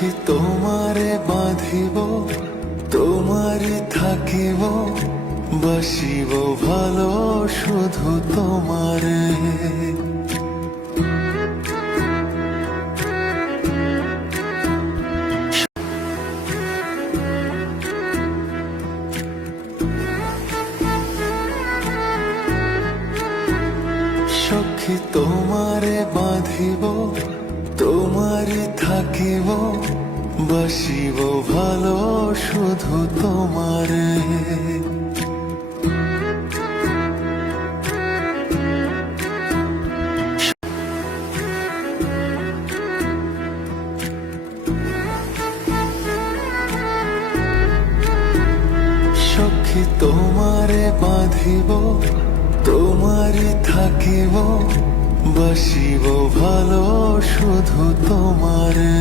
সখী তোমারে বাঁধিব, তোমারে থাকিব, বাসিব ভালো শুধু তোমারে। সখী তোমারে বাঁধিব, তোমারে থাকিব, বাসিব ভালো শুধু তোমারে। সখী তোমারে বাঁধিব, তোমারে থাকিব, বাসিব ভালো শুধু তোমারে।